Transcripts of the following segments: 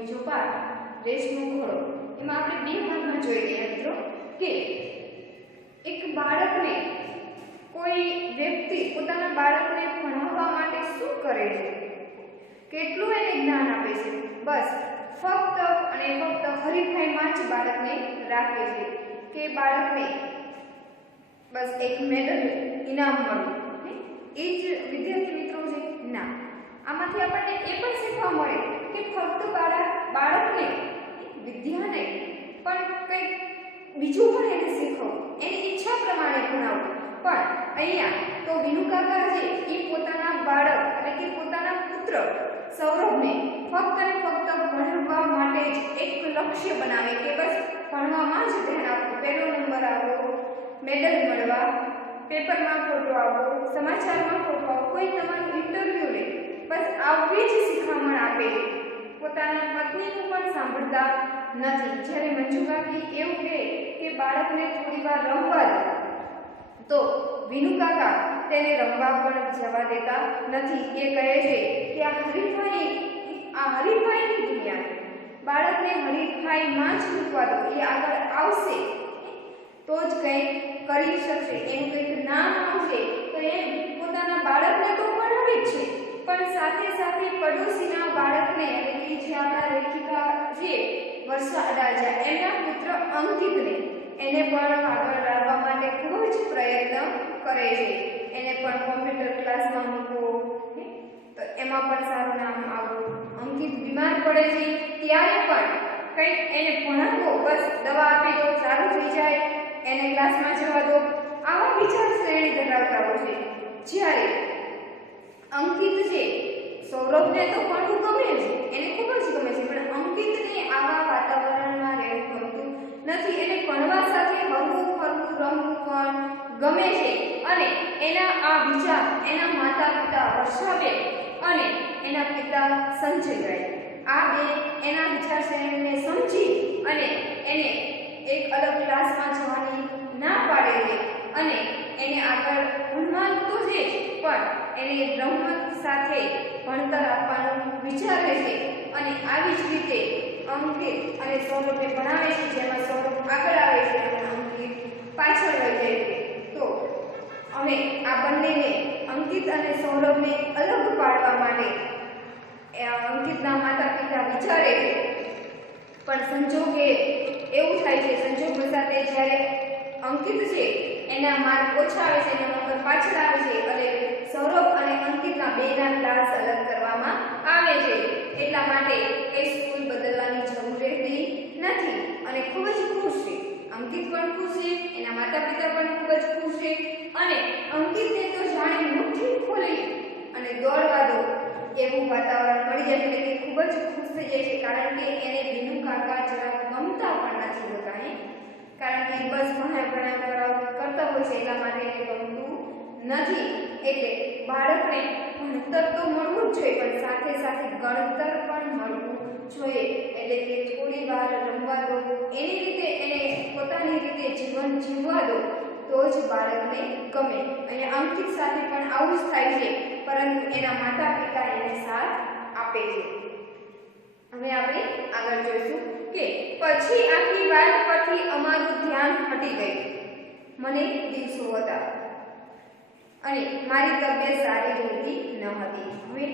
બીજો પાઠ રેસનો ઘોડો એમાં આપણે બે ભાગમાં જોઈ ગયા મિત્રો કે એક બાળકને કોઈ વ્યક્તિ પોતાના બાળકને ભણાવવા માટે શું કરે છે, કેટલું એને જ્ઞાન આપે છે, બસ ફક્ત અને ફક્ત હરીફાઈમાં જ બાળકને રાખે છે કે બાળકને બસ એક મેડલ ઇનામ મળે એ જ વિદ્યાર્થી મિત્રો છે ના. આમાંથી આપણને એ પણ શીખવા મળે કે ફક્ત બાળકને વિદ્યા નહીં પણ કંઈક બીજું પણ એને શીખવું, એની ઈચ્છા પ્રમાણે ભણાવવું. પણ અહીંયા તો વિનુ કાકા છે એ પોતાના બાળક એટલે કે પોતાના પુત્ર સૌરભને ફક્ત અને ફક્ત ભણવા માટે જ એક લક્ષ્ય બનાવે કે બસ ભણવામાં જ ધ્યાન આપવું, પહેલો નંબર આવવો, મેડલ મળવા, પેપરમાં ફોટો આવવો, સમાચારમાં ફોટો આવવો, કોઈ તમારું ઇન્ટરવ્યૂ લે, બસ આવી જ શિખામણ આપે છે. પોતાના પત્નીનું પણ સાંભળતા નથી. જ્યારે મંજુ કાકી એવું કહે કે બાળકને થોડી વાર રમવા દો તો વિનુ કાકા તેને રમવા પણ જવા દેતા નથી. એ કહે છે કે આ હરીફાઈની દુનિયા છે, બાળકને હરીફાઈમાં જ મૂકવા દો, એ આગળ આવશે તો જ કંઈક કરી શકશે, એનું કંઈક નામ આવશે તો એ પોતાના બાળકને તો ભણાવે જ છે પણ સાથે સાથે પડોશીના બાળકને એટલે કે જે આપણા લેખિકા છે વર્ષા અડાજા એમના પુત્ર અંકિતને એને પણ આગળ લાવવા માટે ખૂબ જ પ્રયત્ન કરે છે. એને પણ કોમ્પ્યુટર ક્લાસમાં મૂકવો તો એમાં પણ સારું નામ આવવું. અંકિત બીમાર પડે છે ત્યારે પણ કંઈક એને ભણાવો, બસ દવા આપી દો સારું થઈ જાય, એને ક્લાસમાં જવા દો, આવા વિચાર શ્રેણી ધરાવતા હોય છે. જ્યારે અંકિત છે સૌરભને તો ભણવું ગમે છે, એને ખૂબ જ ગમે છે પણ અંકિતને આવા વાતાવરણમાં રહેવું ગમતું નથી. એને ભણવા સાથે હરવું ફરવું રમવું પણ ગમે છે અને એના આ વિચાર એના માતા પિતા વર્ષાબેન અને એના પિતા સંજયભાઈ આ બે એના વિચાર શ્રેણીને સમજી અને એને એક અલગ ક્લાસમાં જવાની ના પાડે છે અને એને આગળ ભણવાનું તો છે પણ એને રમત સાથે ભણતર આપવાનું વિચારે છે અને આવી જ રીતે અંકિત અને સૌરભને ભણાવે છે, જેમાં સૌરભ આગળ આવે છે અને અંકિત પાછળ રહી જાય છે. તો અમે આ બંનેને અંકિત અને સૌરભને અલગ પાડવા માટે અંકિતના માતા પિતા વિચારે છે પણ સંજોગે એવું થાય છે, સંજોગ સાથે જ્યારે અંકિત છે એના માર્ક ઓછા આવે છે, એના નંબર પાછળ આવે છે અને સૌરભ અને અંકિતના બેના ક્લાસ અલગ કરવામાં આવે છે. એટલા માટે એ સ્કૂલ બદલવાની જરૂર રહેતી નથી અને ખૂબ જ ખુશ છે. અંકિત પણ ખુશ છે, એના માતા પિતા પણ ખૂબ જ ખુશ છે અને અંકિતને તો જાણે મુઠ્ઠી ખોલી અને દોડવા દો એવું વાતાવરણ મળી જાય છે કે ખૂબ જ ખુશ થઈ જાય છે. કારણ કે એને વિનુ કાકા જરા ગમતા પણ નથી હોતા કારણ કે બસ ભણાવ કરતા હોય છે એટલા માટે એને ગમતું નથી. એટલે બાળકને ભણતર તો મળવું જ જોઈએ પણ સાથે સાથે ગણતર પણ મળવું જોઈએ. એટલે કે થોડી વાર રમવા દો, એની રીતે એને પોતાની રીતે જીવન જીવવા દો તો જ બાળકને ગમે. અને અંકિત સાથે પણ આવું જ થાય છે પરંતુ એના માતા પિતા એને સાથ આપે છે. હવે આપણે આગળ જોઈશું કે પછી આખી વાત પરથી અમારું ધ્યાન હટી ગયું. મને દિવસો હતા અને મારી તબિયત સારી રહેતી ન હતી. હવે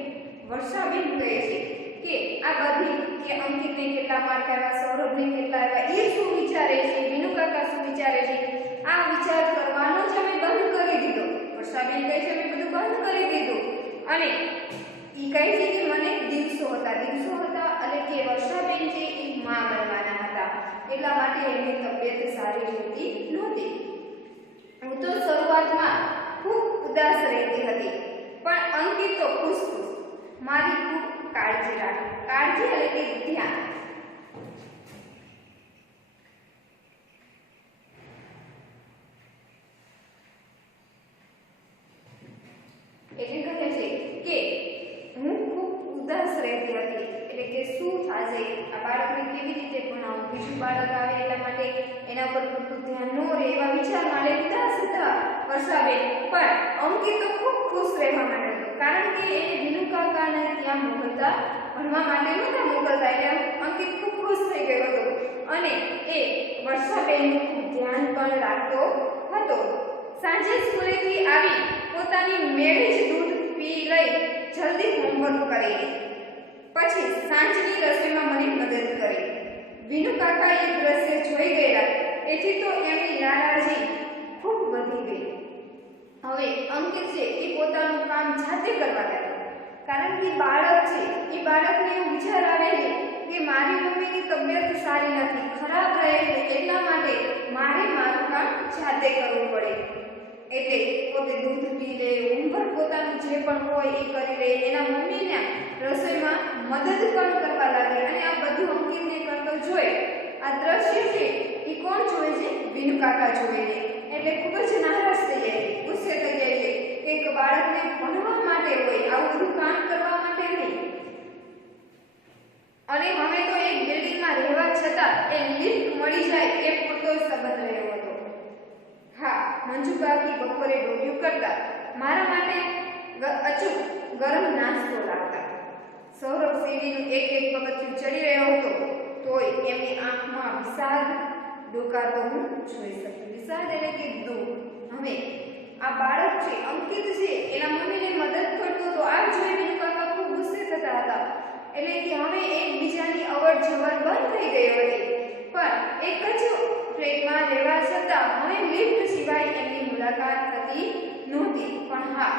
વર્ષાબેન કહે છે કે આ બધી કે અંકિતને કેટલા માર્ક આવ્યા, સૌરભને કેટલા આવ્યા, એ શું વિચારે છે, વિનુ કાકા શું વિચારે છે, આ વિચાર કરવાનો જ અમે બંધ કરી દીધો. વર્ષાબેન કહે છે અમે બધું બંધ કરી દીધું અને એ કહે છે કે મને દિવસો હતા એટલે કે વર્ષાબેન છે એ માં બનવાના હતા એટલા માટે એની તબિયત સારી રહેતી નહોતી. હું તો શરૂઆતમાં ખૂબ ઉદાસ રહેતી હતી પણ અંકિત તો ખુશ મારી ખૂબ કાળજી રાખે. કાળજી એટલે કે ધ્યાન. એટલે કહે છે કે હું ખૂબ ઉદાસ રહેતી હતી એટલે કે શું થશે, આ બાળકને કેવી રીતે ભણાવું, બીજું બાળક આવે એટલા માટે એના પર પૂરતું ધ્યાન ન રહે એવા વિચારમાં ઉદાસ હતા વર્ષાબેન. પણ અંકિત તો ખૂબ ખુશ રહેવા માંડ્યો કારણ કે એને વિનુ કાકાને ત્યાં મોકલતા, ભણવા માટે નહોતા મોકલતા. એટલે અંકિત ખૂબ ખુશ થઈ ગયો હતો અને એ વર્ષાબેનનું ખૂબ ધ્યાન પણ રાખતો હતો. સાંજે સ્કૂલેથી આવી પોતાની મેળે જ દૂધ પી લઈ જલ્દી હોમવર્ક કરી, પછી સાંજની રસોઈમાં મને મદદ કરી. વિનુ કાકા એ દ્રશ્ય જોઈ ગયા એથી તો એમની નારાજી ખૂબ વધી ગઈ. હવે અંકિત છે એ પોતાનું કામ જાતે કરવા લાગ્યો, કારણ કે બાળક છે એ બાળકને એવું વિચાર આવે છે કે મારી મમ્મીની તબિયત સારી નથી, ખરાબ રહે છે, એટલા માટે મારે મારું કામ જાતે કરવું પડે. એટલે પોતે દૂધ પી લે, હોમવર્ક પોતાનું જે પણ હોય એ કરી લે, એના મમ્મીને રસોઈમાં મદદ પણ કરવા લાગે. અને આ બધું અંકિતને કરતો જોઈ આ દ્રશ્ય છે એ કોણ જોવે છે? વિનુ કાકા જોવે છે. એટલે ખૂબ જ નારાજ થઈ જાય છે, ગુસ્સે થઈ જાય છે કે એક બાળકને ભણવા માટે હોય, આવું બધું કામ કરવા માટે નહીં. અને હવે તો એક બિલ્ડિંગમાં રહેવા છતાં એ લિફ્ટ મળી જાય એ પૂરતો સંબંધ રહ્યો હતો. હા, મંજુ કાકી બપોરે ડોડિયું કરતા મારા માટે અચૂક ગરમ નાસ્તો લાવતા. સૌરભ સીડીનું એક એક પગથિયું ચડી રહ્યો હતો તોય એમની આંખમાં વિષાદ ડોકાતો હું જોઈ શકતી. વિષાદ એટલે કે દુઃખ. હવે આ બાળક છે અંકિત છે એના મમ્મીને મદદ કરતો હતો. આ જોઈને વિનુ કાકા ખૂબ ગુસ્સે થતા હતા. એટલે કે હવે એકબીજાની અવર જવર બંધ થઈ ગઈ હતી. પણ એક જ ફ્લેટમાં રહેવા છતાં હવે લિફ્ટ સિવાય એમની મુલાકાત થતી નહોતી. પણ હા,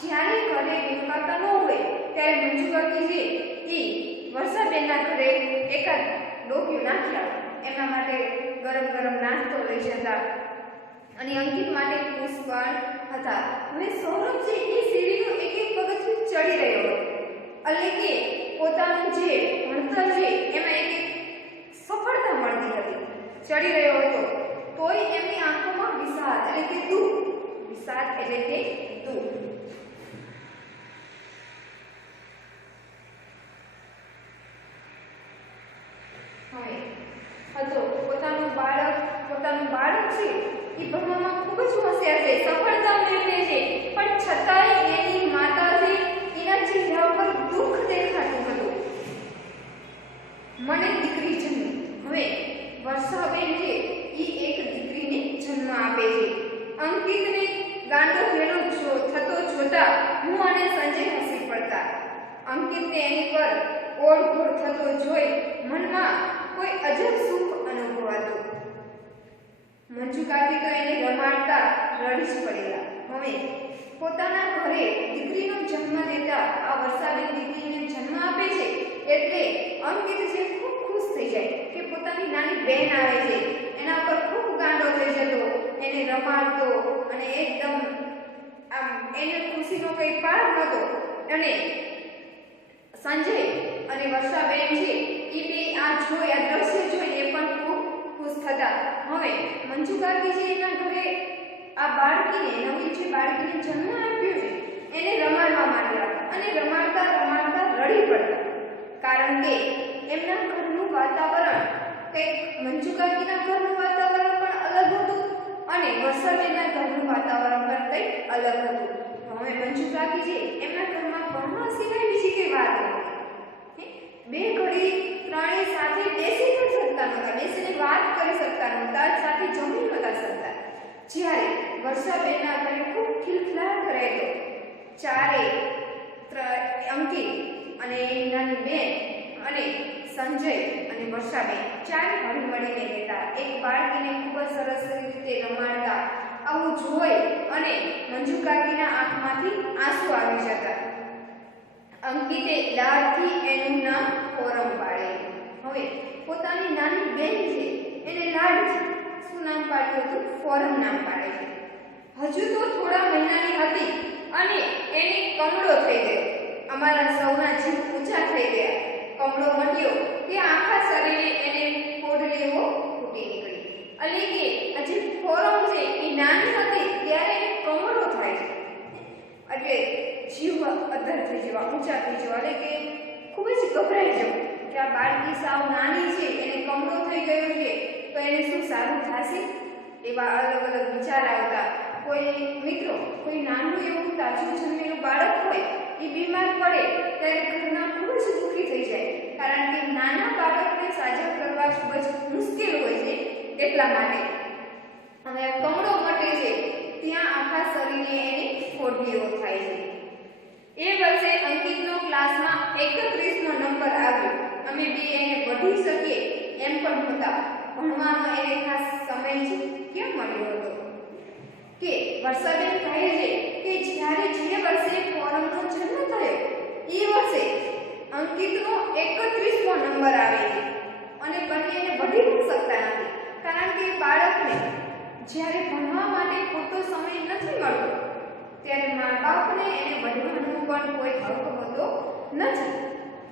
જ્યારે ઘરે વિનુ કાકા ન હોય ત્યારે મંજુ કાકી છે એ વર્ષાબેનના ઘરે એકાદ ડોક્યું નાખી આવે, એમના માટે ગરમ ગરમ નાસ્તો લઈ જતા અને અંકિત માટે ખુશ પણ હતા. હવે સૌરભ છે એ સીડીનું એક એક પગથિયું ચડી રહ્યો હતો. એટલે કે પોતાનું જે ભણતર છે એમાં એક એક સફળતા મળતી હતી, ચડી રહ્યો હતો. તોય એમની આંખોમાં વિષાદ એટલે કે દુઃખ. વિષાદ એટલે કે દુઃખ. હવે હતો પોતાનું બાળક છે એ ભણવામાં ખૂબ જ હોશિયાર છે, સફળતા મેળવે છે, પણ છતાંય એની માતા છે એના ચહેરા ઉપર દુઃખ દેખાતું હતું. મને દીકરી જન્મી. હવે વર્ષાબેન છે એ એક દીકરીને જન્મ આપે છે. અંકિતને ગાંડો ભેળો થતો જોતા હું અને સંજય હસી પડતા. અંકિતને એની પર ઓળઘોળ થતો જોઈ મનમાં કોઈ અજબ સુખ અનુભવાતું. મંજુ કાકી તો એને રમાડતા રડી જ પડેલા. હવે પોતાના ઘરે દીકરીનો જન્મ દેતા આ વર્ષાબેન દીકરીને જન્મ આપે છે એટલે અંકિત જે ખૂબ ખુશ થઈ જાય કે પોતાની નાની બહેન આવે છે. એના પર ખૂબ ગાંડો થઈ જતો, એને રમાડતો અને એકદમ આમ એને ખુશીનો કંઈ પાર નહોતો. અને સંજય અને વર્ષાબેન છે એ બે આ દ્રશ્ય જોઈ એ પણ ખૂબ ખુશ થતા. હવે મંજુ કાકી છે એના ઘરે આ બાળકીને નવી જે બાળકીને જન્મ આપ્યો છે એને રમાડવા માટે આવતા અને રમાડતા રમાડતા રડી પડતા. કારણ કે એમના ઘરનું વાતાવરણ કંઈક મંજુ કાકીના ઘરનું વાતાવરણ પણ અલગ હતું અને વર્ષાબેનના ઘરનું વાતાવરણ પણ કંઈક અલગ હતું. હવે મંજુ કાકી છે એમના ઘરમાં ભણવા સિવાય બીજી કઈ વાત નથી. બે ઘડી ત્રણેય સાથે બેસી પણ શકતા નહોતા, બેસીને વાત કરી શકતા નહોતા, સાથે જમી નહોતા શકતા. જ્યારે વર્ષાબેનના ઘરે ખૂબ ખિલખિલાટ રહેતો. ચારે અંકિત અને નાની બેન અને સંજય અને વર્ષાબેન ચારે હળી મળીને રહેતા. એક બાળકીને ખૂબ જ સરસ રીતે રમાડતા. આવું જોઈ અને મંજુ કાકીના આંખમાંથી આંસુ આવી જતા. અંકિતે લાડથી એનું નામ ફોરમ પાડેલું. હવે પોતાની નાની બેન છે એને લાડથી શું નામ પાડ્યું હતું? ફોરમ નામ પાડે છે. હજુ તો થોડા મહિનાની હતી અને એને કમળો થઈ ગયો. અમારા સૌના જીવ ઊંચા થઈ ગયા. કમળો મટ્યો કે આખા શરીરે એને પોડલીઓ ફૂટી નીકળી. એટલે કે આ જે ફોરમ છે એ નાની હતી ત્યારે એને કમળો થાય છે. એટલે જીવ અધર થઈ જવા, ઊંચા થઈ જવા, એટલે કે ખૂબ જ ગભરાઈ જવું કે આ બાળકી સાવ નાની છે, એને કમળો થઈ ગયો છે તો એને શું સારું થશે? એવા અલગ અલગ વિચાર આવતા. કોઈ નાનું એવું તાજું જન્મેલું બાળક હોય એ બીમાર પડે ત્યારે એટલા માટે. હવે કમળો મટે છે ત્યાં આખા શરીરે એને ફોડલીઓ થાય છે. એ વર્ષે અંકિતનો ક્લાસમાં 31મો નંબર આવ્યો. અમે બે એને વઢી શકીએ એમ પણ હતા. ભણવાનો એને ખાસ સમય જ કેમ મળ્યો હતો કે વર્ષાબેન કહે છે કે જ્યારે જે વર્ષે ફોરમનો જન્મ થયો એ વર્ષે અંકિતનો 31મો નંબર આવે છે અને બંને એને વઢી પણ શકતા નથી. કારણ કે બાળકને જ્યારે ભણવા માટે પૂરતો સમય નથી મળતો ત્યારે મા-બાપને એને વઢવાનું પણ કોઈ હક હોતો નથી.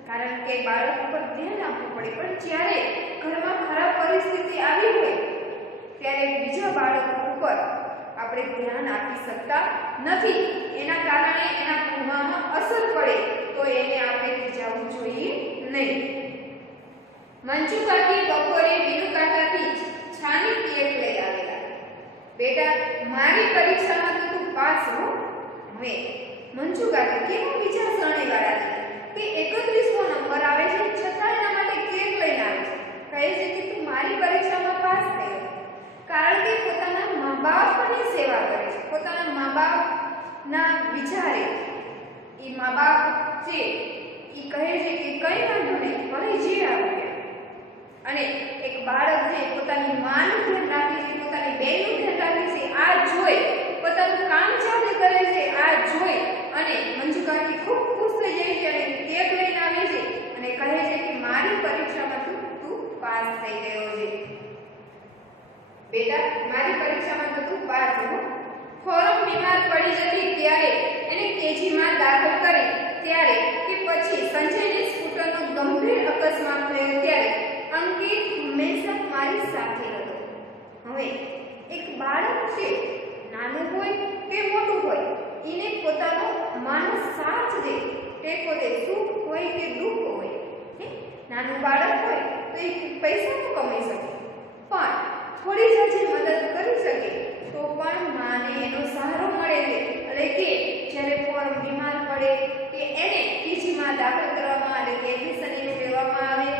કારણ કે બાળક ઉપર ધ્યાન આપવું પડે. પણ જ્યારે ઘરમાં ખરાબ પરિસ્થિતિ આવી હોય ત્યારે બીજા બાળક ઉપર આપણે ધ્યાન આપી શકતા નથી. એના કારણે એના ભણવામાં અસર પડે તો એને આપણે ખીજાવવું જોઈએ નહીં. મંજુ કાકી બપોરે વિનુ કાકાથી છાની કેક લઈ આવેલા. બેટા મારી પરીક્ષામાં તો તું પાસ હો. હવે મંજુ કાકી કેવો વિચારસરણી વાળા છે કે 31મો નંબર આવે છે છતાં એના માટે કેક લઈને આવે છે. કહે છે કે તું મારી પરીક્ષામાં પાસ થયો. કારણ કે પોતાના મા-બાપની સેવા કરે છે. પોતાના મા-બાપના વિચારે એ મા-બાપ છે એ કહે છે કે કઈ વાંધો નહીં મને જે આવે. અને એક બાળક છે પોતાની માનું ધ્યાન રાખે છે, પોતાની બહેનનું ધ્યાન રાખે છે. આ જોઈ પોતાનું કામ જાતે કરે છે. આ જોઈ અને મંજુ કાકી ખૂબ ખુશ થઈ જાય છે અને કેક લઈને આવે છે અને કહે છે કે મારી પરીક્ષામાં તું પાસ થઈ ગયો છે. બેટા મારી પરીક્ષામાં તો તું પાસ હો. ફોરમ બીમાર પડી જતી ત્યારે એને કેજીમાં દાખલ કરી ત્યારે કે પછી સંજયને સ્કૂટરનો ગંભીર અકસ્માત થયો ત્યારે અંકિત હંમેશા મારી સાથે હતો. હવે એક બાળક છે નાનું હોય કે મોટું હોય એને પોતાનો માનો સાથ દે ટેકો દે. સુખ હોય કે દુઃખ હોય. નાનું બાળક હોય તો એ પૈસા તો કમાઈ શકે પણ થોડી જાજી મદદ કરી શકે તો પણ માને એનો સહારો મળે છે. એટલે કે જ્યારે ફોરમ બીમાર પડે કે એને પીજીમાં દાખલ કરવામાં આવે કે એડમિશન લેવામાં આવે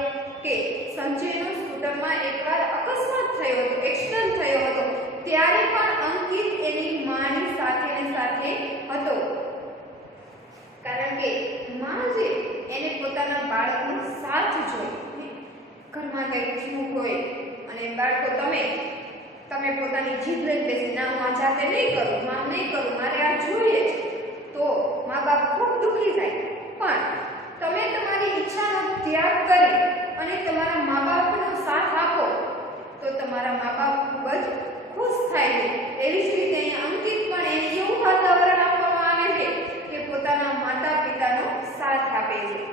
કે સંજયનો સ્કૂટરમાં એકવાર અકસ્માત થયો હતો, એક્સિડન્ટ થયો હતો ત્યારે પણ અંકિત એની માની સાથે હતો. કારણ કે માં છે એને પોતાના બાળકનો સાથ જોઈએ. ઘરમાં કંઈક સુખ હોય અને બાળકો તમે પોતાની જીદ લઈ બેસી ના હું આ જાતે નહીં કરું, માં નહીં કરું, મારે આ જોઈએ તો મા-બાપ ખૂબ દુઃખી થાય. પણ તમે તમારી ઈચ્છાનો ત્યાગ કરી અને તમારા મા-બાપનો સાથ આપો તો તમારા મા-બાપ ખૂબ જ ખુશ થાય છે. એવી જ રીતે અહીંયા અંકિત પણ એને એવું વાતાવરણ આપવામાં આવે છે કે પોતાના માતા-પિતાનો સાથ આપે છે.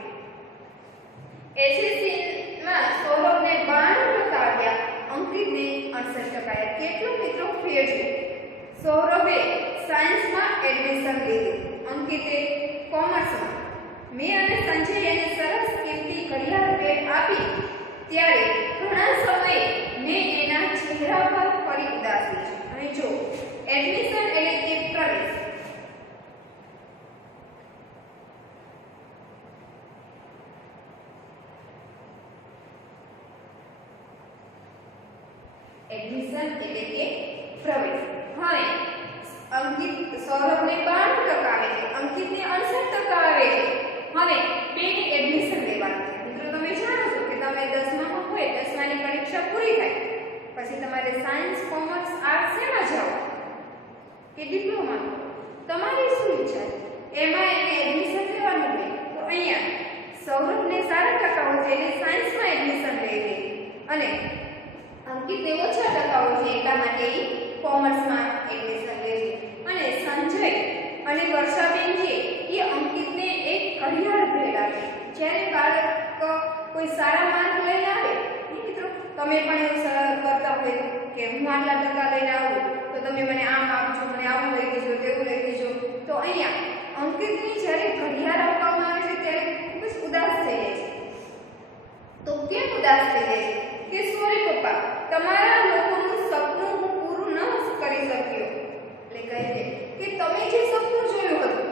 એસએસસીમાં સૌરભને 92% આવ્યા, અંકિતને 68%. કેટલો મિત્રો ફેર છે. સૌરભે સાયન્સમાં એડમિશન લીધું, અંકિતે કોમર્સમાં. મેં અને સંજય એને સરસ કિંમતી ઘડિયાળ ભેટ આપી ત્યારે ઘણા સમયે મેં એના ચહેરા પર ફરી ઉદાસી છે. અને જો એડમિશન એટલે કે પ્રવેશ. એડમિશન એટલે કે પ્રવેશ. હવે અંકિત સૌરભને 92% આવે છે, અંકિતને 68% આવે છે. હવે બેને એડમિશન લેવાનું છે. મિત્રો તમે જાણો છો કે તમે 10મામાં હોય, 10માની પરીક્ષા પૂરી થાય પછી તમારે સાયન્સ, કોમર્સ, આર્ટ્સ શેમાં જાઓ કે ડિપ્લોમા. તમારી શું ઈચ્છા છે એમાં એને એડમિશન લેવાનું હોય. તો અહીંયા સૌરભને 60% છે એટલે સાયન્સમાં એડમિશન લે છે અને અંકિતને ઓછા ટકાઓ છે એટલા માટે કોમર્સમાં એડમિશન લે છે. અને સંજય અને વર્ષાબેન છે એ અંકિતને એક ઘડિયાળ ભેટ આપે. જ્યારે બાળક કોઈ સારા માર્ક લઈને આવે મિત્રો તમે પણ એવું કરતા હોય કે હું આટલા ટકા લઈને આવું તો તમે મને આમ આપજો, મને આવું લઈ દેજો, તેવું લઈ દેજો. તો અહીંયા અંકિતની જ્યારે ઘડિયાળ આપવામાં આવે છે ત્યારે ખૂબ જ ઉદાસ થઈ જાય છે. તો કેમ ઉદાસ થઈ જાય છે કે સોરી પપ્પા, તમારા લોકોનું સપનું હું પૂરું ન કરી શક્યો. એટલે કહે છે કે તમે જે સપનું જોયું હતું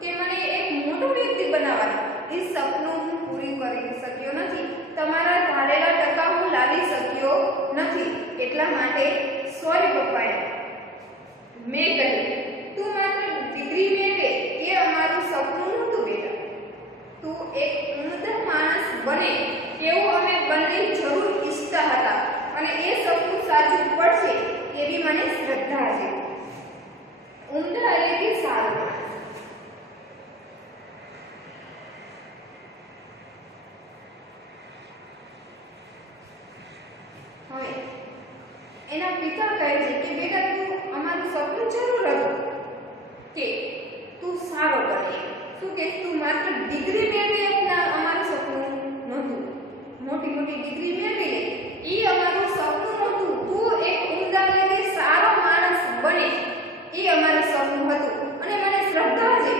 કે મને એક મોટો વ્યક્તિ બનાવવાનું, એ સપનું હું પૂરું કરી શક્યો નથી. તમારા ધારેલા ટકા હું લાવી શક્યો નથી. એટલા માટે એક ઉમદા માણસ બને એવું અમે બંને જરૂર ઈચ્છતા હતા અને એ સપનું સાચું પડશે એવી મને શ્રદ્ધા છે. ઉમદા એટલે કે સારું. હવે એના પિતા કહે છે કે બેટા તું અમારું સપનું જરૂર હતું કે તું સારો બને. શું કે તું માત્ર ડિગ્રી મેળવી એટલા અમારું સપનું નહોતું, મોટી મોટી ડિગ્રી મેળવી લે એ અમારું સપનું નહોતું. તું એક ઉમદા એટલે સારો માણસ બને એ અમારું સપનું હતું અને મને શ્રદ્ધા છે,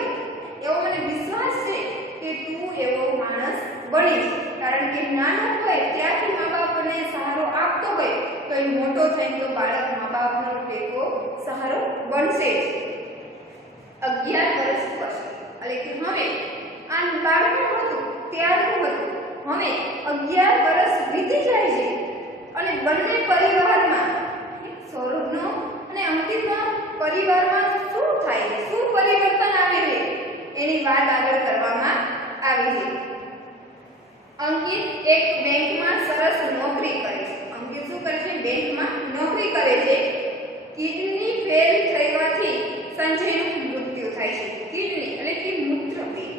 એવો મને વિશ્વાસ છે કે તું એવો માણસ બનીશ. કારણ કે નાનો હોય ત્યારથી મા બાપને સહારો આપતો હોય તો એ મોટો થઈને તો બાળક મા બાપનો ટેકો સહારો બનશે જ. 11 વર્ષ પછી એટલે કે હવે આ બાળકનું હતું ત્યારનું હતું, હવે 11 વર્ષ વીતી જાય છે અને બંને પરિવારમાં સૌરભનો અને અંકિતના પરિવારમાં શું થાય છે, શું પરિવર્તન આવે છે એની વાત આગળ કરવામાં આવી છે. અંકિત એક બેંકમાં સરસ નોકરી કરે છે. અંકિત શું કરે છે? બેંકમાં નોકરી કરે છે. કિડની ફેલ થવાથી સંજયનું મૃત્યુ થાય છે. કિડની એટલે કે મૂત્રપિંડ.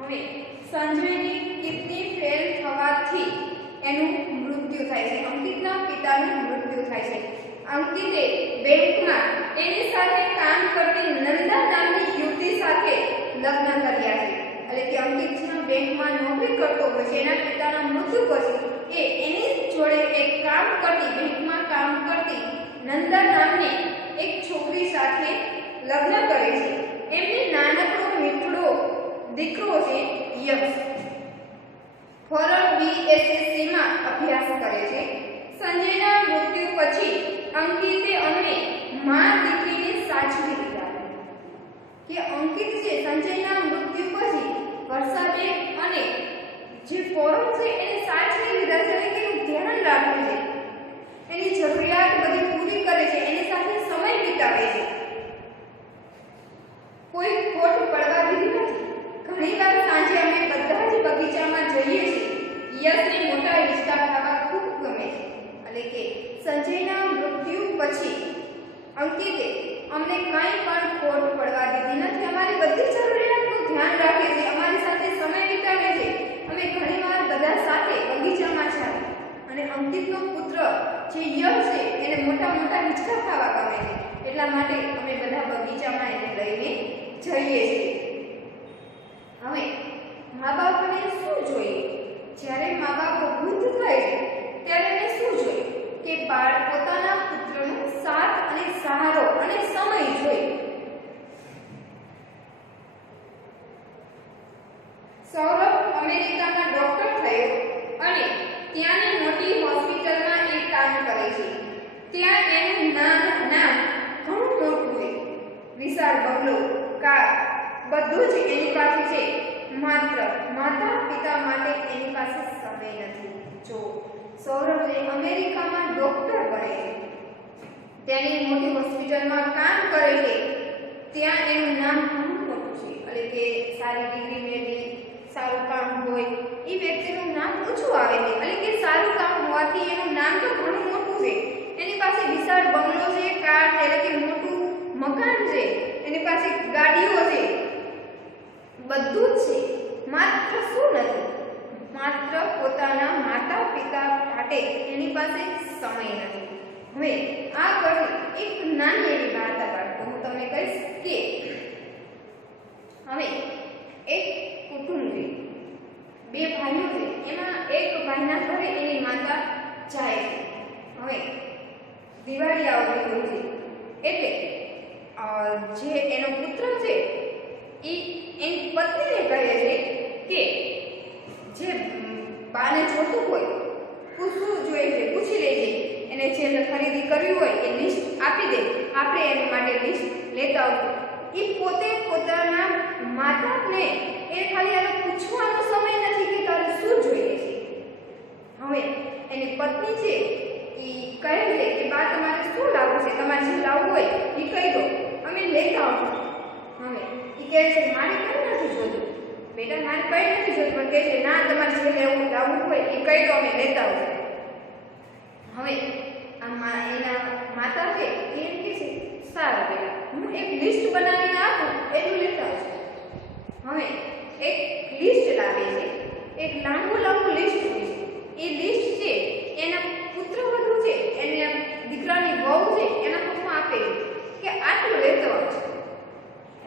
હવે સંજયની કિડની ફેલ થવાથી એનું મૃત્યુ થાય છે. અંકિતના પિતાનું મૃત્યુ થાય છે. અંકિતે બેંકમાં એની સાથે કામ કરતી નંદા નામની યુવતી સાથે લગ્ન કર્યા છે. એટલે કે અંકિત બેંકમાં નોકરી કરતો હોય છે, એના પિતાના મૃત્યુ પછી એની જોડે એક કામ કરતી બેંકમાં કામ કરતી નંદા નામની એક છોકરી સાથે લગ્ન કરે છે. એમને નાનકડો મીઠડો દીકરો છે યશ. ફોરમ BSSC માં અભ્યાસ કરે છે. સંજયના મૃત્યુ પછી અંકિતે અમને માં દીકરીને સાચવી લીધા. કે અંકિત છે સંજયના મૃત્યુ પછી વર્ષાબેન અને જે ફોરમ છે એને સાચવી લીધા છે, એટલે કે એનું ધ્યાન રાખે છે, એની જરૂરિયાત બધી પૂરી કરે છે, એની સાથે સમય વિતાવે છે, કોઈ ખોટ પડવા દીધી નથી. ઘણીવાર સાંજે અમે બધા જ બગીચામાં જઈએ છીએ. યશને મોટા હિંચકા ખાવા ખૂબ ગમે છે. એટલે કે સંજયના મૃત્યુ પછી અંકિતે અમને કંઈ પણ ખોટ પડવા દીધી નથી. અમારી બધી જરૂરિયાતનું ધ્યાન રાખે છે, અમારી સાથે સમય વિતાવે છે. અમે ઘણીવાર બધા સાથે બગીચામાં જાય અને અંકિતનો પુત્ર જે યશ છે એને મોટા મોટા હિંચકા ખાવા ગમે છે, એટલા માટે અમે બધા બગીચામાં એને લઈને જઈએ છીએ. હવે મા બાપને શું જોઈએ? જ્યારે મા બાપ વૃદ્ધ થાય છે ત્યારે એને શું જોઈએ? કે પોતાના પુત્રનો સાથ અને સહારો અને સમય જોઈએ. સૌરભ અમેરિકામાં ડોક્ટર થયો અને ત્યાંની મોટી હોસ્પિટલમાં એ કામ કરે છે. ત્યાં એનું નામ ઘણું મોટું છે, વિશાળ બંગલો, કાર, બધું જ એની પાસે છે. માત્ર માતા પિતા માટે એની પાસે સમય નથી. જો સૌરભ અમેરિકામાં ડોક્ટર બને છે, ત્યાંની મોટી હોસ્પિટલમાં કામ કરે છે, ત્યાં એનું નામ ઘણું મોટું છે. એટલે કે સારી ડિગ્રી મેળવી સારું કામ હોય એ વ્યક્તિનું નામ ઓછું આવે છે. એટલે કે સારું કામ હોવાથી એનું નામ તો ઘણું મોટું છે. એની પાસે વિશાળ બંગલો છે, કાર એટલે કે મોટું મકાન છે, એની પાસે ગાડીઓ છે, બધું જ છે. માત્ર શું નથી? માત્ર પોતાના માતા પિતા માટે એની પાસે સમય નથી. હવે આ પછી એક નાની એવી વાર્તા કાઢતો હું તમને કહીશ કે હવે એક કુટુંબ છે, બે ભાઈઓ છે, એમાં એક ભાઈના ઘરે એની માતા જાય છે. હવે દિવાળી આવતી હોય છે એટલે જે એનો પુત્ર છે એ એની પત્નીને કહે છે કે જે બાને જોતું હોય પૂછવું જોઈએ છે, પૂછી લેજે, એને જે ખરીદી કરવી હોય એ લિસ્ટ આપી દે, આપણે એની માટે લિસ્ટ લેતા આવશું. એ પોતે પોતાના માતાને એ ખાલી પૂછવાનો સમય નથી કે તારે શું જોઈએ છે. હવે એની પત્ની છે એ કહે છે કે બા તમારે શું લાવવું છે, તમારે જે લાવવું હોય એ કહી દો, અમે લેતા આવશું. હવે એ કહે છે મારે કંઈ નથી જોતું બેટા, મારે કંઈ નથી જોતું, પણ કહે છે ના તમારે જે લાવવું હોય એ કહી દો, અમે લેતા આવશું. હવે એના માતા છે એ એમ કહે છે સારું બેટા, હું એક લિસ્ટ બનાવીને આપું એટલું લેતા આવશું. હવે એક લિસ્ટ લાવે છે, એક લાંબુ લિસ્ટ હોય છે. એ લિસ્ટ છે એના પુત્રવધુ છે, એના દીકરાની વહુ છે, એના હાથમાં આપે છે કે આટલું લેતો આવજો.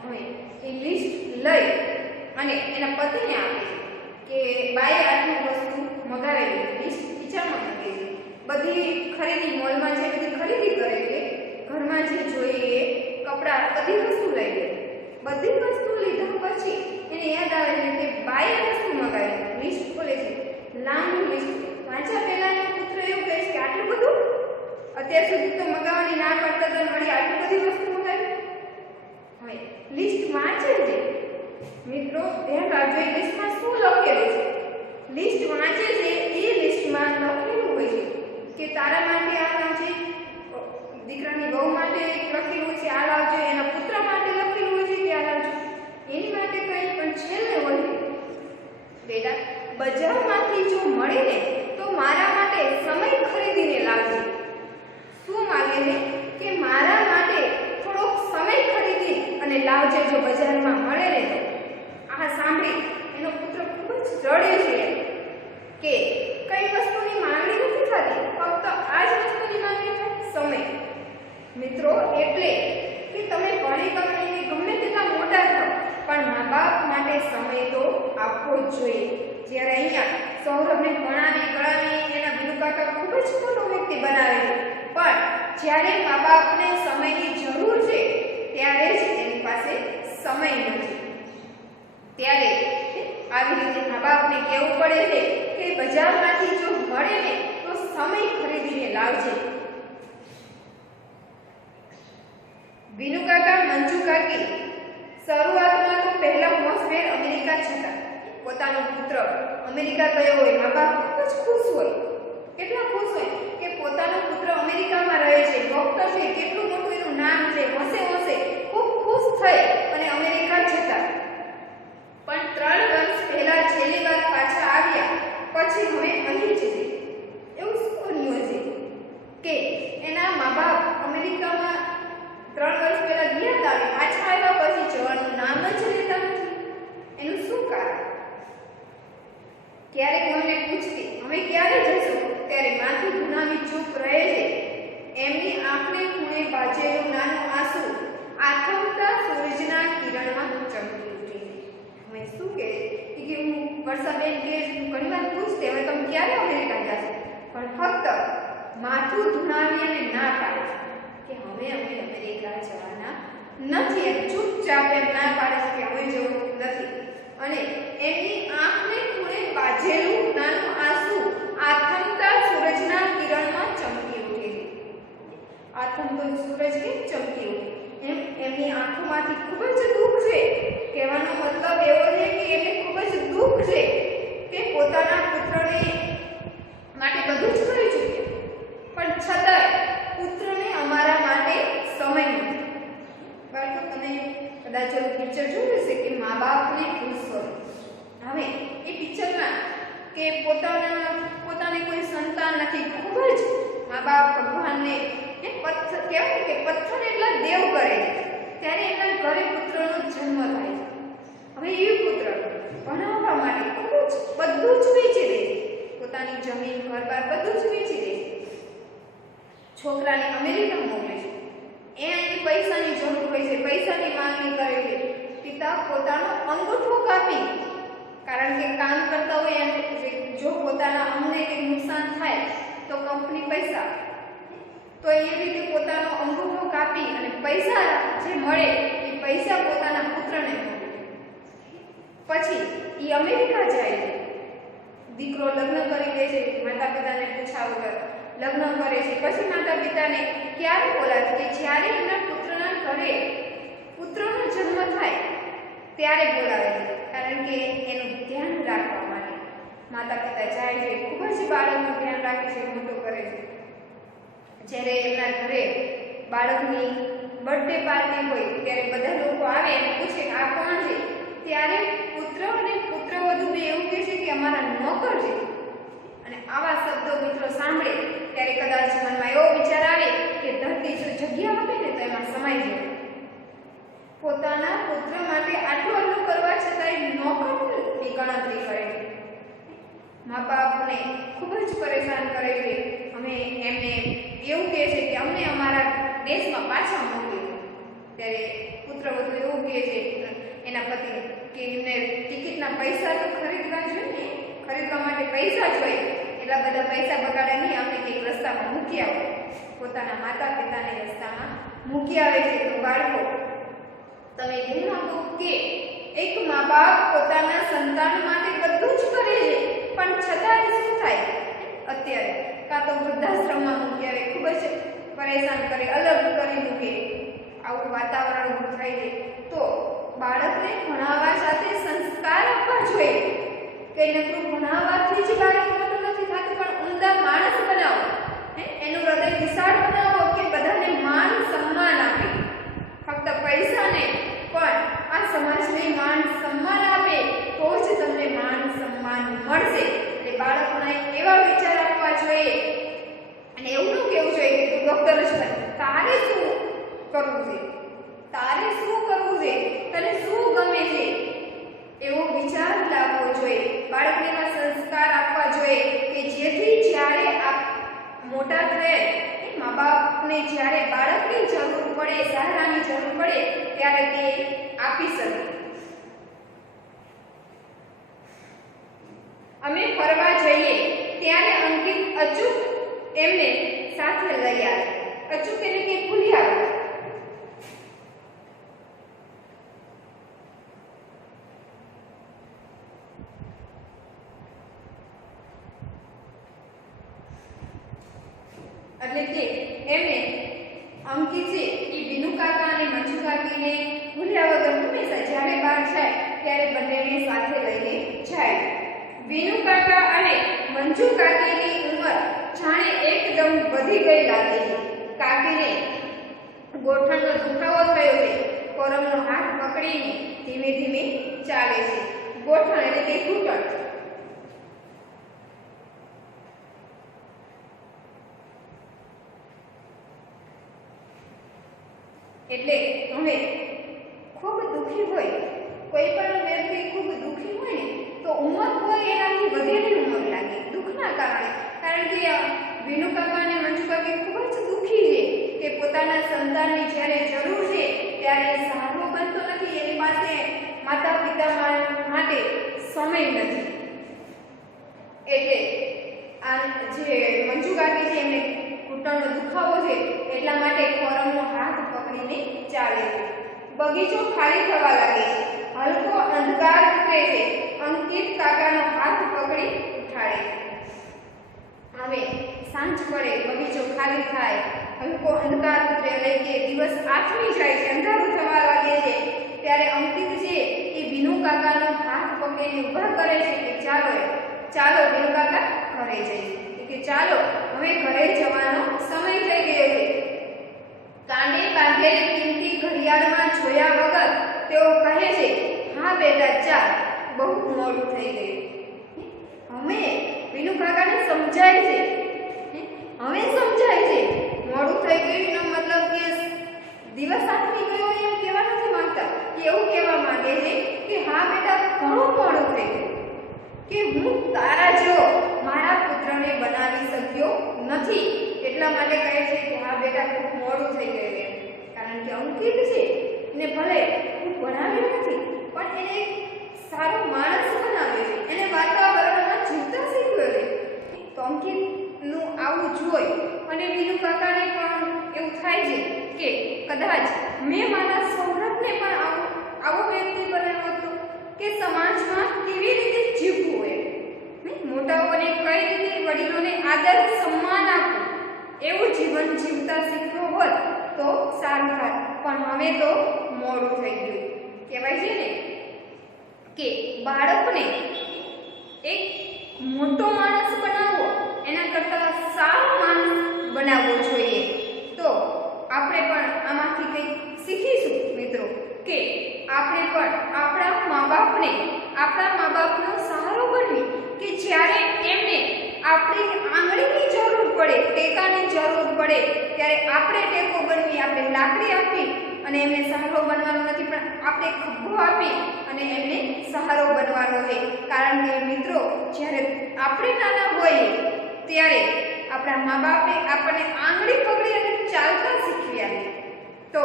હવે એ લિસ્ટ લઈ અને એના પતિને આપે છે કે બાએ આટલું વસ્તુ મગાવેલી, લિસ્ટ ખીચામાં મૂકે છે, બધી ખરીદી મોલમાં છે બધી ખરીદી કરે છે, ઘરમાં જે જોઈએ કપડાં બધી વસ્તુ લઈ લે. બધી વસ્તુ લીધા પછી એને યાદ આવે છે કે બાએ વસ્તુ મગાવી, લિસ્ટ ખોલે છે, લાંબુ લિસ્ટ વાંચ્યા પહેલા એનો પુત્ર એવું કહે છે કે આટલું બધું અત્યાર સુધી તો મગાવવાની ના પાડતા તો મળી આટલી બધી વસ્તુ મગાવી. હવે લિસ્ટ વાંચે છે મિત્રો, ધ્યાન રાખજો એ લિસ્ટમાં શું લખેલું છે. લિસ્ટ વાંચે છે એ લિસ્ટમાં લખેલું હોય છે કે તારા માટે આ લાવજે, દીકરાની વહુ માટે લખેલું છે આ લાવજો, એના પુત્ર માટે લખેલું હોય છે કે આ લાવજો, એની માટે કંઈ પણ છેલ્લે હોય બેટા બજારમાંથી જો મળે ને તો મારા માટે સમય ખરીદીને લાવજે. શું માંગે છે કે મારા માટે થોડોક સમય ખરીદી અને લાવજે જો બજારમાં મળે ને તો. આ સાંભળી એનો પુત્ર ખૂબ જ રડે છે કે કઈ વસ્તુની માંગણી નથી થતી, ફક્ત આ જ વસ્તુની માંગણી છે, સમય. મિત્રો એટલે કે તમે ભણી ગણીને ગમે તેટલા મોટા થાવ પણ મા બાપ માટે સમય તો આપવો જ જોઈએ. જ્યારે અહીંયા સૌરભને ભણાવી એના વિનુકાકા ખૂબ જ મોટો વ્યક્તિ બનાવે છે, પણ જ્યારે મા બાપને સમયની જરૂર છે ત્યારે જ એની પાસે સમય નથી. ત્યારે આવી રીતે મા બાપને કહેવું પડે છે કે બજારમાંથી જો મળે ને તો સમય ખરીદીને લાવજે. વિનુકાકા મંજુ કાકી શરૂઆતમાં તો પહેલા મોસમેર અમેરિકા જતા. પોતાનો પુત્ર અમેરિકા ગયો હોય, મા બાપ ખૂબ જ ખુશ હોય. કેટલા ખુશ હોય કે પોતાનો પુત્ર અમેરિકામાં રહે છે, ડોક્ટર છે, કેટલું મોટું એનું નામ છે, હોશે ખૂબ ખુશ થઈ અને અમેરિકા જતા. પણ 3 વર્ષ પહેલા છેલ્લી વાર પાછા આવ્યા પછી હવે અહીં જ છે. એવું શું બન્યું છે કે એના મા બાપ અમેરિકામાં 3 વર્ષ પહેલા ગયા હતા અને પાછા આવ્યા પછી જવાનું નામ જ લેતા નથી? એનું શું કારણ? ક્યારેક મને પૂછતી અમે ક્યારે જશું, ત્યારે માથું ધુનાવી ચૂપ રહે છે. એમની આંખને ખૂણે બાજેલું નાનું આંસુ આથમતા સૂરજના કિરણમાં ચમકી ઉઠે છે. હવે શું કહે કે હું વર્ષાબેન કે ઘણી વાર પૂછતે હવે તમે ક્યારે અમેરિકા જશો, પણ ફક્ત માથું ધુનાવી અને ના પાડે કે હવે અમે અમેરિકા જવાના નથી, એમ ચૂપચાપ એમ ના પાડે છે કે અમે જવું નથી. અને એમની આંખને ખૂણે બાજેલું નાનું આંસુ આથમતા સૂરજના કિરણમાં ચમકી ઉઠે છે. આથમતો સૂરજ કે ચમકી ઉઠે એમ એમની આંખોમાંથી ખૂબ જ દુઃખ છે. કહેવાનો મતલબ એવો છે કે એમને ખૂબ જ દુઃખ છે કે પોતાના પુત્રને માટે બધું જ કરી ચૂક્યા, પણ છતાંય પુત્રને અમારા માટે સમય નથી. બાળકો તમે કદાચ એવું પિક્ચર જોયું હશે કે મા બાપને ખુશ કરો. હવે એ પિક્ચરમાં કે પોતાને કોઈ સંતાન નથી, ખૂબ જ મા બાપ ભગવાનને પથ્થર કહેવાય કે પથ્થર એટલા દેવ કરે ત્યારે એના ઘરે પુત્રનો જન્મ થાય છે. હવે એ પુત્ર ભણાવવા માટે ખૂબ જ બધું જ વેચી દે છે, પોતાની જમીન ઘર-બાર બધું જ વેચી દે છે. છોકરાને અમેરિકા મોકલે છે. એને પૈસાની જરૂર હોય છે, પૈસાની માંગણી કરે છે. પિતા પોતાનો અંગૂઠો કાપી, કારણ કે કામ કરતા હોય એને જો પોતાના અંગને કંઈ નુકસાન થાય તો કંપની પૈસા, તો એ રીતે પોતાનો અંગૂઠો કાપી અને પૈસા જે મળે એ પૈસા પોતાના પુત્રને મોકલે. પછી એ અમેરિકા જાય છે. દીકરો લગ્ન કરી દે છે, માતા પિતાને પૂછ્યા વગર લગ્ન કરે છે. પછી માતા પિતાને ક્યારે બોલાવે કે જ્યારે એમના પુત્રના ઘરે પુત્રનો જન્મ થાય ત્યારે બોલાવે છે, કારણ કે એનું ધ્યાન રાખવા માટે. માતા પિતા જાય છે, ખૂબ જ બાળકનું ધ્યાન રાખે છે, મોટો કરે છે. જ્યારે એમના ઘરે બાળકની બર્થડે પાર્ટી હોય ત્યારે બધા લોકો આવે અને પૂછે કે આ કોણ છે, ત્યારે પુત્ર અને પુત્રવધુ એવું કહે છે કે અમારા નોકર છે. અને આવા શબ્દો મિત્રો સાંભળે ત્યારે કદાચ મનમાં એવો વિચાર આવે કે ધરતી જો જગ્યા આપે ને તો એમાં સમાઈ જાય. પોતાના પુત્ર માટે આટલું કરવા છતાંય નોકરની ગણતરી કરે છે. મા બાપને ખૂબ જ પરેશાન કરે છે. અમે એમને એવું કહે છે કે અમને અમારા દેશમાં પાછા મોકલો. ત્યારે પુત્રવધુ એવું કહે છે એના પતિને કે એમને ટિકિટના પૈસા તો ખરીદવા જોઈએ ને, ખરીદવા માટે પૈસા જોઈએ, એટલા બધા પૈસા બગાડે નહીં, અમને કંઈક રસ્તામાં મૂકી આવો. પોતાના માતા પિતાને રસ્તામાં મૂકી આવે છે. તો બાળકો, તમે ધ્યાન આપો કે એક મા બાપ પોતાના સંતાન માટે બધું જ કરે છે, પણ છતાંય શું થાય અત્યારે કાં તો વૃદ્ધાશ્રમમાં મૂકી આવે, ખૂબ જ પરેશાન કરે, અલગ કરી મૂકે, આવું વાતાવરણ ઊભું થાય છે. તો બાળકને ભણાવવા સાથે સંસ્કાર આપવા જોઈએ. કે નકરું ભણાવવાથી જ બાળક મોટું નથી થતું, પણ ઊંડા માણસ બનાવો, એનું હૃદય વિશાળ બનાવો કે બધાને માન સન્માન આપે. ફક્ત પૈસા નહીં પણ આ સમાજને માન સન્માન આપે તો જ તમને માન સન્માન મળશે. એટલે બાળકોને એવા વિચાર આપવા જોઈએ અને એવું ન કહેવું જોઈએ કે તું ડોક્ટર જ બન, તારે શું કરવું છે, તારે શું કરવું છે, તને શું ગમે છે, એવો વિચાર લાવવો જોઈએ. બાળકને એવા સંસ્કાર આપવા જોઈએ કે જેથી જ્યારે મોટા થાય મા બાપને જ્યારે બાળકની જરૂર પડે, સહારાની જરૂર પડે ત્યારે તે આપી શકે. અમે ફરવા જઈએ ત્યારે અંકિત અચૂક એમને સાથે લઈ આવે. અચૂક એટલે કે ભૂલી આવે. એટલે કે એમને અંકિત છે એ વિનુ કાકા અને મંજુ કાકીને ભૂલ્યા વગર હંમેશા જ્યારે બહાર જાય ત્યારે બંનેને સાથે લઈને જાય. વિનુ કાકા અને મંજુ કાકીની ઉંમર જાણે એકદમ વધી ગઈ લાગે છે. કાકીને ગોઠણનો દુખાવો થયો છે. કોરમનો હાથ પકડીને ધીમે ધીમે ચાલે છે. ગોઠણ એટલે કે ઘૂંટણ. એટલે હવે ખૂબ દુઃખી હોય, કોઈ પણ વ્યક્તિ ખૂબ દુઃખી હોય ને તો ઉંમર હોય એનાથી વધેલી ઉંમર લાગે દુઃખના કારણે. કારણ કે વિનુ કાકા અને મંજુ કાકી ખૂબ જ દુઃખી છે કે પોતાના સંતાનની જ્યારે જરૂર છે ત્યારે સહારો બનતો નથી, એની પાસે માતા પિતા માટે સમય નથી. એટલે આ જે મંજુ કાકી છે એમને ઘૂંટણનો દુખાવો છે એટલા માટે ખોરમનો હાથ પકડીને ચાલે છે. બગીચો ખાલી થવા લાગે છે. હલકો અંધકાર ઉતરે છે. અંકિત કાકાનો હાથ પકડી ઉઠાડે છે. હવે સાંજ પડે, બગીચો ખાલી થાય, હલકો અંધકાર ઉતરે એટલે કે દિવસ આથમી જાય છે, અંધારું થવા લાગે છે. ત્યારે અંકિત છે એ વિનુ કાકાનો હાથ પકડીને ઊભા કરે છે કે ચાલો ચાલો વિનુ કાકા ઘરે જઈએ, કે ચાલો હવે ઘરે જવાનો સમય થઈ ગયો છે. કાંડે બાંધેલી કિંમતી ઘડિયાળમાં જોયા વગર તેઓ કહે છે, હા બેટા ચાલ, બહુ મોડું થઈ ગયું. હવે વિનુ કાકાને સમજાય છે, હવે સમજાય છે મોડું થઈ ગયું એનો મતલબ કે દિવસ આથમી ગયો એમ કહેવા નથી માંગતા. એવું કહેવા માંગે છે કે હા બેટા ઘણું મોડું થઈ ગયું, કે હું તારા જેવો મારા પુત્રને બનાવી શક્યો નથી, એટલા માટે કહે છે કે હા બેટા ખૂબ મોડું થઈ ગયું એમ. કારણ કે અંકિત છે ને ભલે હું ભણાવ્યો નથી પણ એને સારો માણસ બનાવ્યો છે, એને વાતાવરણમાં જીવતા શીખવ્યો છે. તો અંકિતનું આવું જોઈ અને વિનુ કાકાને પણ એવું થાય છે કે કદાચ મેં મારા સૌરભને પણ આવો વ્યક્તિ બનાવ્યો હતો કે સમાજમાં કેવી રીતે જીવવું એમ, મોટાઓને કઈ રીતે, વડીલોને આદર સન્માન આપવું, એવું જીવન જીવતા શીખવું હોત તો સારું થાત. પણ હવે તો મોડું થઈ ગયું. કહેવાય છે ને કે બાળકને એક મોટો માણસ બનાવવો એના કરતાં સારો માણસ બનાવવો જોઈએ. તો આપણે પણ આમાંથી કંઈક શીખીશું મિત્રો કે આપણે પણ આપણા મા-બાપનો સહારો બનવી કે જ્યારે એમને આપણી આંગળીની જરૂર પડે, ટેકાની જરૂર પડે ત્યારે આપણે ટેકો બનવી, આપણે લાકડી આપી અને એમને સહારો બનવાનો નથી, પણ આપણે ખભો આપી અને એમને સહારો બનવાનો છે. કારણ કે મિત્રો જ્યારે આપણે નાના હોઈએ ત્યારે આપણા મા-બાપે આપણને આંગળી પકડી અને ચાલતા શીખવ્યા. તો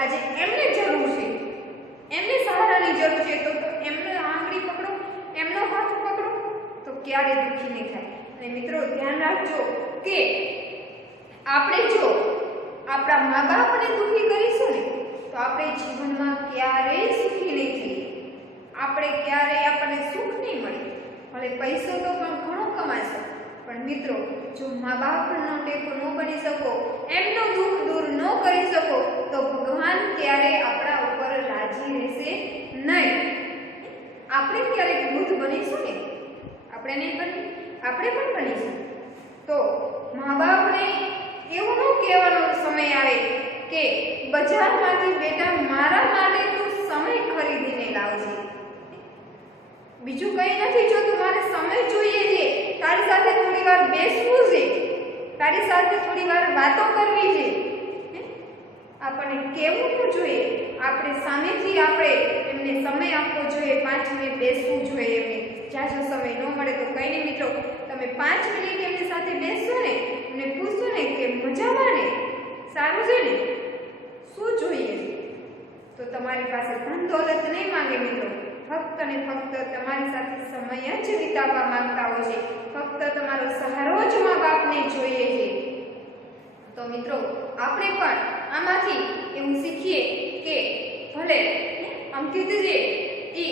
આજે એમને જરૂર છે, એમને સહારાની જરૂર છે, તો એમને આંગળી પકડો, એમનો હાથ પકડો તો ક્યારે દુઃખી નહીં થાય. અને મિત્રો ધ્યાન રાખજો કે આપણે જો આપણા મા-બાપને દુઃખી કરીશું ને તો આપણે જીવનમાં ક્યારેય સુખી નહીં થઈએ. આપણને સુખ નહીં મળે. ભલે પૈસો તો પણ ઘણો કમાશો, પણ મિત્રો જો મા-બાપનો ટેકો ન બની શકો, એમનું દુઃખ દૂર ન કરી શકો તો ભગવાન ક્યારેય આપણા ઉપર રાજી રહેશે નહીં. આપણે ક્યારેક વૃદ્ધ બનીશું ને, આપણે નહીં બની, આપણે પણ બનીશું. તો મા-બાપને એવું ન કહેવાનો સમય આવે કે બજારમાંથી બેટા મારા માટે તું સમય ખરીદીને લાવજે. બીજું કંઈ નથી જોતું, મારે સમય જોઈએ છે, તારી સાથે થોડી વાર બેસવું છે, તારી સાથે થોડી વાર વાતો કરવી છે. આપણને કેવું ન જોઈએ, આપણે સામેથી આપણે એમને સમય આપવો જોઈએ, 5 મિનિટ બેસવું જોઈએ. એમને જાજો સમય ન મળે તો કંઈ નહીં મિત્રો, તમે 5 મિનિટ એમની સાથે બેસશો ને, એમને પૂછશો ને કે મજામાં ને, સારું છે ને, શું જોઈએ તો તમારી પાસે ધન દોલત નહીં માંગે મિત્રો, ફક્ત ને ફક્ત તમારી સાથે સમય જ વિતાવવા માંગતા હોય છે. ફક્ત તમારો સહારો જ મા-બાપને જોઈએ છે. તો મિત્રો આપણે પણ આમાંથી એવું શીખીએ કે ભલે અંકિત જે એ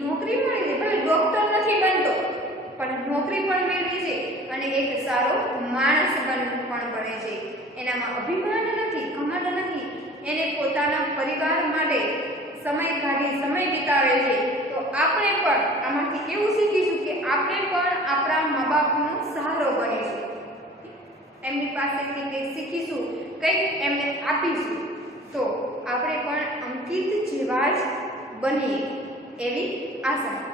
નોકરી મળી છે, ભલે ડોક્ટર નથી બનતો પણ નોકરી પણ મેળવી છે અને એક સારો માણસ પણ બને છે. એનામાં અભિમાન નથી, ઘમંડ નથી, એને પોતાના પરિવાર માટે સમય કાઢી સમય વિતાવે છે. તો આપણે પણ આમાંથી એવું શીખીશું કે આપણે પણ આપણા મા-બાપનો સહારો બનીશું, એમની પાસેથી કંઈક શીખીશું, કંઈક એમને આપીશું, તો આપણે પણ અંકિત જેવા જ બનીએ એવી આશા.